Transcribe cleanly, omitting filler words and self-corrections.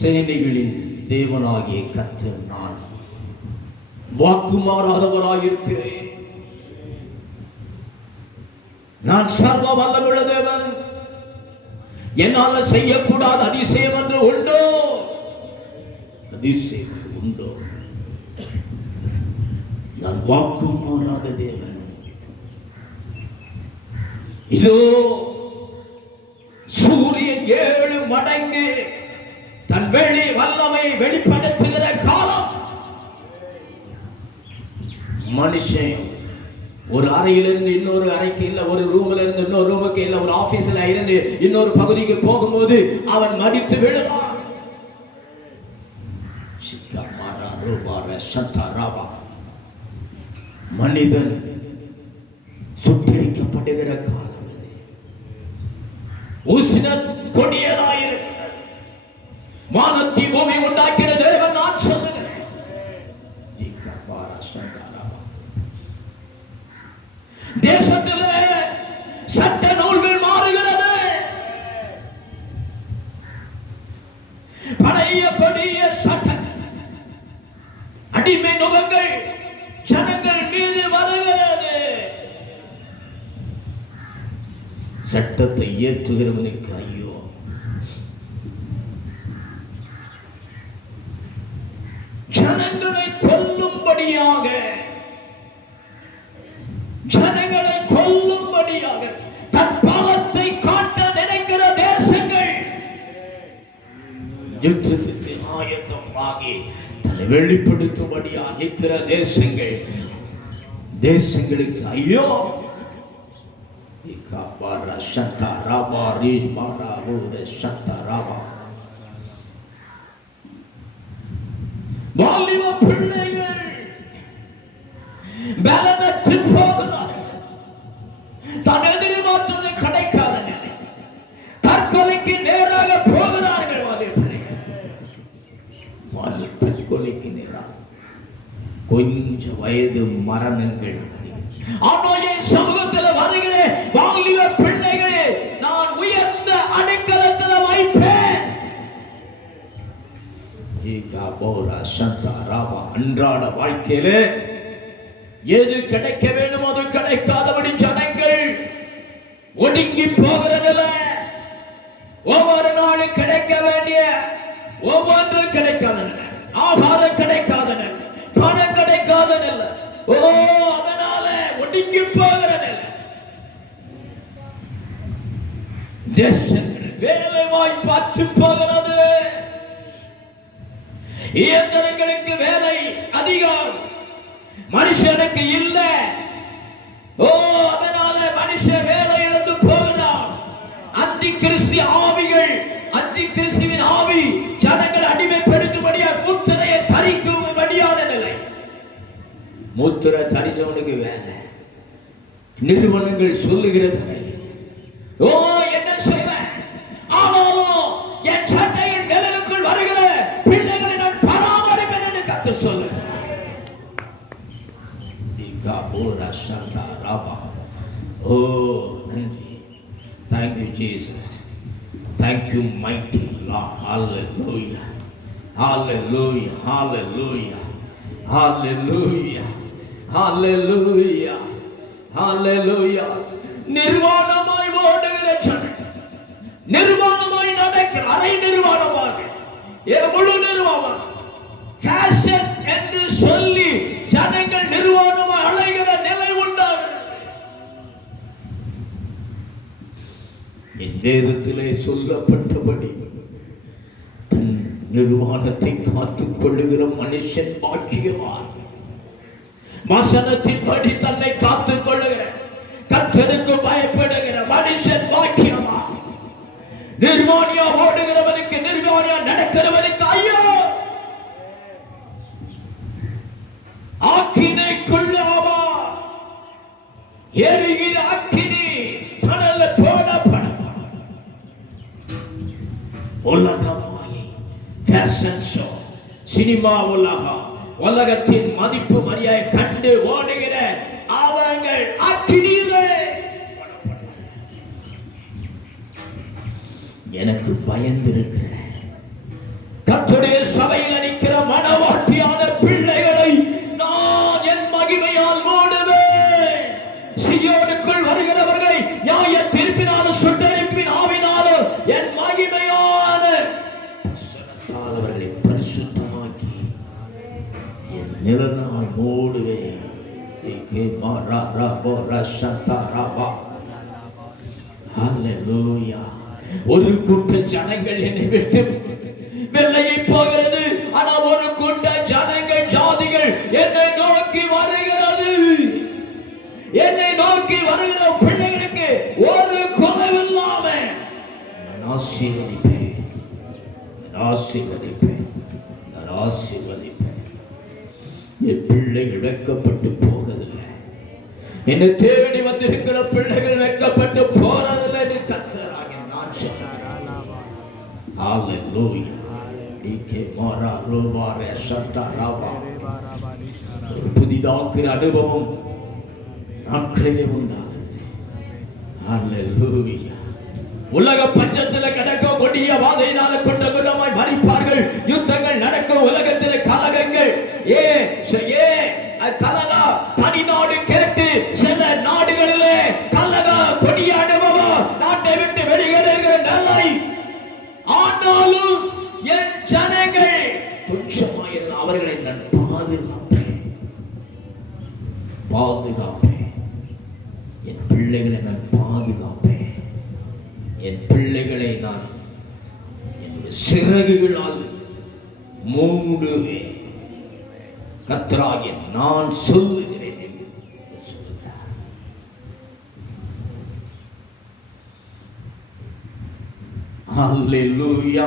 சேனைகளின் தேவனாகிய கர்த்தர் நான் வாக்கு மாறாதவராயிருக்கிறேன். நான் சர்வ வல்லமுள்ள தேவன். என்னால செய்யக்கூடாத அதிசயம் என்று உண்டோ? அதிசயம் உண்டோ? நான் வாக்கு மாறாத தேவன். இதோ சூரியன் 7 மடங்கு தன் வெளி வல்லமை வெளிப்படுத்துகிற காலம். மனுஷன் ஒரு அறையிலிருந்து இன்னொரு அறைக்கு, இல்ல ஒரு ரூம்ல இருந்து இன்னொரு ரூமுக்கு, இல்ல ஒரு ஆபீஸ்ல இருந்து இன்னொரு பகுதிக்கு போகும்போது அவன் மரித்து விழுவான். மனிதன் சுட்டரிக்கப்படுகிற காலம் இது. உஷ்ணம் கொடியதாயிருக்கிறது. வானத்தை பூமி உண்டாக்கிற தேவன் நான் சொல்லுகிறேன். தேசத்திலே சட்ட நூல்கள் மாறுகிறது. பழைய கொடிய சட்ட அடிமை நுகங்கள் ஜனங்கள் மீது வருகிறது. சட்டத்தை ஏற்றுகிறவனுக்கு ஐயோ. ஜனங்களை கொல்லும்படியாக தன் பலத்தை காட்ட நினைக்கிற தேசங்கள் யுத்தத்துக்கு ஆயத்தமாகி தன்னை வெளிப்படுத்தும்படியா நிற்கிற தேசங்களுக்கு ஐயோ. வாலிப பிள்ளைகள் பலனத்தில் போகிறார்கள். தான் எதிர்பார்த்தது கிடைக்காத நிலை. தற்கொலைக்கு நேராக போகிறார்கள். வாலிப பிள்ளைகள் தற்கொலைக்கு நேராக. கொஞ்ச வயது மரணங்கள். ஆனோயே சமூகத்தில் வருகிற வாலிப பிள்ளைகளே, நான் உயர்ந்த அடைக்கலத்தில் வைப்பேன். அன்றாட வாழ்க்கையிலே எது கிடைக்க வேண்டும் அது கிடைக்காதபடி ஜனங்கள் ஒடுங்கி போகிற நிலை. ஒவ்வொரு நாளும் கிடைக்க வேண்டிய ஒவ்வொன்றும் கிடைக்காத நிலை. ஆகாரம் கிடைக்காத நிலை, பணம் கிடைக்காத நிலை. அதனால ஒடுங்கி போகிற நிலை. தேசங்கள் வேலை வாய்ப்பு அற்று போகிறது. இயந்திரங்களுக்கு வேலை அதிகம், மனுஷனுக்கு இல்ல. அதனால மனுஷன் வேலை இழந்து போகிறான். அந்தி கிறிஸ்து ஆவிகள், அந்தி கிறிஸ்துவின் ஆவி ஜனங்கள் அடிமைப்படுத்தும்படியா முத்திரையை தரிக்கும்படியான நிலை. முத்திரை தரிச்சவனுக்கு வேலை. நிறுவனங்கள் சொல்லுகிறது என்ன செய்வேன், ஆனாலும் என் சட்டையின் நிழலுக்குள் வருகிற பிள்ளைகளை நான் பராமரிப்பேன் என்று கர்த்தர் சொல்லுகிறார். நன்றி. Thank you Jesus. Thank you mighty Lord. Hallelujah. Hallelujah. Hallelujah. Hallelujah. Hallelujah. Hallelujah. நிர்வாணமாய் ஓடுகிற ஜனங்கள், நிர்வாணமாய் நடக்கிற, அரை நிர்வாணமாக, முழு நிர்வாணம், ஃபேஷன் என்று சொல்லி ஜனங்கள் நிர்வாணமாய் அலைகிற நிலை உண்டாகிறது. இந்நேரத்திலே சொல்லப்பட்டபடி தன் நிர்வாணத்தை காத்துக் கொள்ளுகிற மனுஷன் பாக்கியவான். வசனத்தின்படி தன்னை காத்துக் கொள்ளுகிற, கர்த்தருக்கு பயப்படுகிற மனுஷன் பாக்கியவான். நிர்வாணியா ஓடுகிறவனுக்கு, நிர்வாணியா நடக்கிறவனுக்கு ஐயோ. ஆக்கினைக்குள்ளாவா எரிகிற அக்கினி கடல்ல போடப்படும். உலகமாய் ஃபேஷன் ஷோ, சினிமா உலகம், உலகத்தின் மதிப்பு மரியாதை கண்டு ஓடுகிற அவங்கள் அக்கினியிலே. எனக்கு பயந்திருக்கிற நிலனால் மூடுவே. ஒரு கூட்ட ஜனங்கள் என்னை விட்டு வெள்ளையை போகிறது. ஆனால் ஒரு கூட்ட ஜனங்கள், ஜாதிகள் என்னை நோக்கி வருகிறது. என்னை நோக்கி வருகிற பிள்ளைகளுக்கு ஒரு குறைவில்லாம நான் ஆசீர்வதிப்பேன், நான் ஆசீர்வதிப்பேன், நான் ஆசீர்வதிப்பேன். என் பிள்ளைகள் வெட்கப்பட்டு போவதில்லை. என்னை தேடி வந்திருக்கிற பிள்ளைகள் வெட்கப்பட்டு போறதில்லை என்று கர்த்தராக நான் சொல்றேன். ஹalleluya. ஒரு புதிதாக்குற அனுபவம் நாட்களிலே உண்டாகிறது. ஹalleluya. உலக பஞ்சத்தில் கிடக்க கொடிய வாதையினால கொண்ட குணமாய் மரிப்பார்கள். யுத்தங்கள் நடக்கும் உலகத்திலே, கலகங்கள். கலகா தனி நாடு கேட்டு சில நாடுகளிலே கலகா கொடிய அனுபவம் நாட்டை விட்டு வெளியேறுகிற நிலை. ஆனாலும் என் ஜனங்கள் கொஞ்சமாயிருந்த அவர்களை நான் பாதுகாப்பேன், பாதுகாப்பேன். என் பிள்ளைகளை நான் பாதுகாப்பேன். என் பிள்ளைகளை நான் என்னுடைய சிறகுகளால் மூடுவேன். கர்த்தராகிய நான் சொல்லுகிறேன் என்று சொல்லுகிறார். ஹalleluya.